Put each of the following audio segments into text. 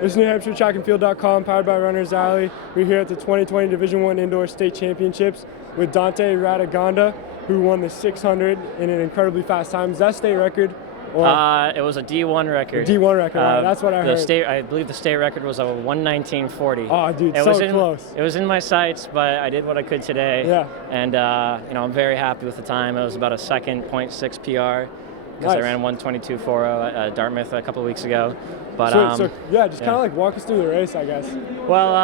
This is NewHampshireTrackandField.com, powered by Runners Alley. We're here at the 2020 Division I Indoor State Championships with Dante Radigonda, who won the 600 in an incredibly fast time. Is that state record? It was a D1 record. D1 record, right. That's what I heard. I believe the state record was a 1:19:40. Oh, dude, close. It was in my sights, but I did what I could today. Yeah. And I'm very happy with the time. It was about a 2.6 PR because I ran 1:22:40 at Dartmouth a couple of weeks ago. But just kind of like walk us through the race, I guess. Well,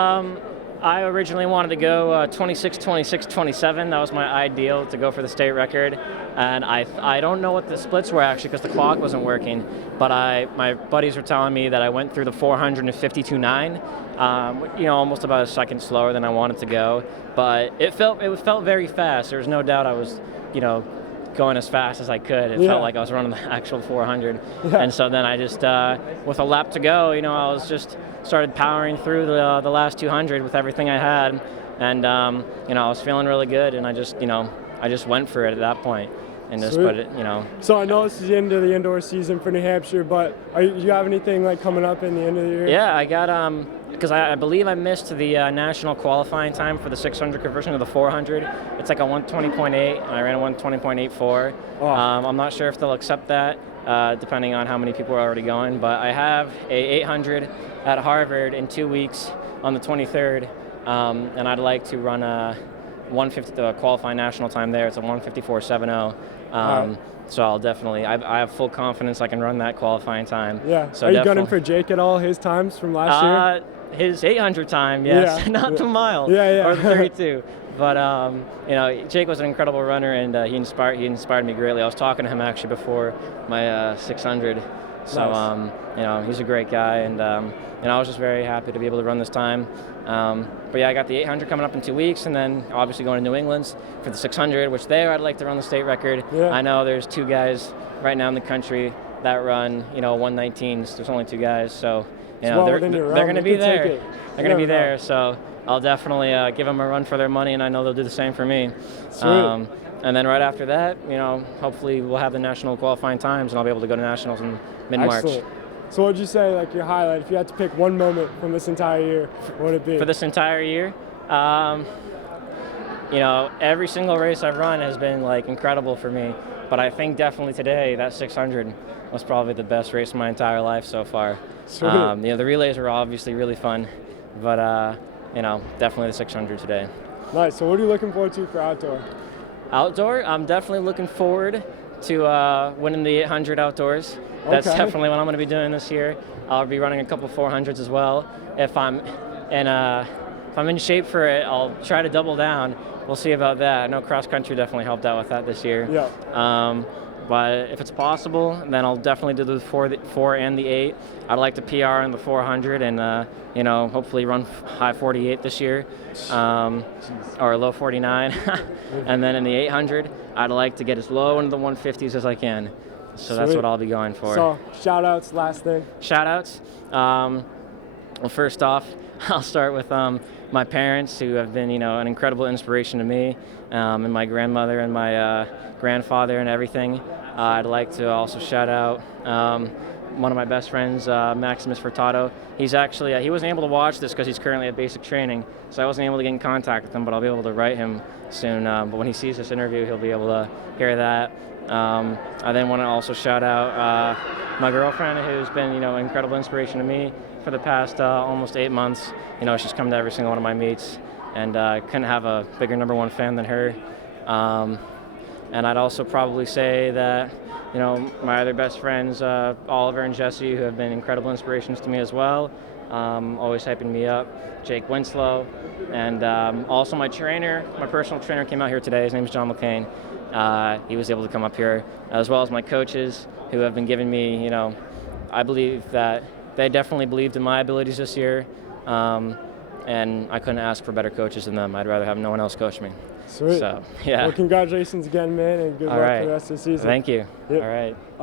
I originally wanted to go 26, 26, 27. That was my ideal to go for the state record. And I don't know what the splits were actually because the clock wasn't working. But my buddies were telling me that I went through the 400 and 52.9, almost about a second slower than I wanted to go. But it felt very fast. There was no doubt I was, going as fast as I could. It felt like I was running the actual 400. Yeah. And so then I just, with a lap to go, I was just started powering through the last 200 with everything I had. And, I was feeling really good. And I just went for it at that point and just put it, So I know this is the end of the indoor season for New Hampshire, but do you have anything like coming up in the end of the year? Yeah, I got, because I believe I missed the national qualifying time for the 600 conversion to the 400. It's like a 1:20.8, and I ran a 1:20.84. Oh. I'm not sure if they'll accept that, depending on how many people are already going, but I have a 800 at Harvard in 2 weeks on the 23rd, and I'd like to run a 150, the qualifying national time there. It's a 1:54.70. So I'll definitely, I have full confidence I can run that qualifying time. Yeah. So are you gunning for Jake at all, his times from last year? His 800 time, yes, not the mile or the 32. But Jake was an incredible runner, and he inspired me greatly. I was talking to him actually before my 600. So nice. He's a great guy, and I was just very happy to be able to run this time. But yeah, I got the 800 coming up in 2 weeks, and then obviously going to New England for the 600, which there I'd like to run the state record. Yeah. I know there's 2 guys right now in the country that run 1:19s. There's only 2 guys, so they're going to be there. They're going to be there, so I'll definitely give them a run for their money, and I know they'll do the same for me. Sweet. And then right after that, hopefully we'll have the national qualifying times, and I'll be able to go to nationals in mid-March. Excellent. So what would you say, like your highlight, if you had to pick one moment from this entire year, what would it be? For this entire year? Every single race I've run has been like incredible for me, but I think definitely today, that 600 was probably the best race of my entire life so far. Sweet. The relays were obviously really fun, but definitely the 600 today. Nice. So what are you looking forward to for outdoor? Outdoor, I'm definitely looking forward to winning the 800 outdoors. That's definitely what I'm going to be doing this year. I'll be running a couple 400s as well. If I'm in shape for it, I'll try to double down. We'll see about that. I know cross country definitely helped out with that this year. Yeah. But if it's possible, then I'll definitely do the 4 and the 8. I'd like to PR in the 400 and hopefully run high 48 this year, or low 49. And then in the 800, I'd like to get as low into the 150s as I can. So that's what I'll be going for. So shout-outs, last thing. Shout-outs. Well, first off, I'll start with my parents, who have been, an incredible inspiration to me, and my grandmother and my grandfather and everything. I'd like to also shout out one of my best friends, Maximus Furtado. He's actually, he wasn't able to watch this because he's currently at basic training, so I wasn't able to get in contact with him, but I'll be able to write him soon. But when he sees this interview, he'll be able to hear that. I then want to also shout out my girlfriend, who's been, an incredible inspiration to me for the past almost 8 months. She's come to every single one of my meets, and I couldn't have a bigger #1 fan than her. And I'd also probably say that, my other best friends, Oliver and Jesse, who have been incredible inspirations to me as well, always hyping me up. Jake Winslow, and also my trainer, my personal trainer, came out here today. His name is John McCain. He was able to come up here, as well as my coaches, who have been giving me, I believe that they definitely believed in my abilities this year, and I couldn't ask for better coaches than them. I'd rather have no one else coach me. Sweet. So, yeah. Well, congratulations again, man, and good luck for the rest of the season. Thank you. Yep. All right.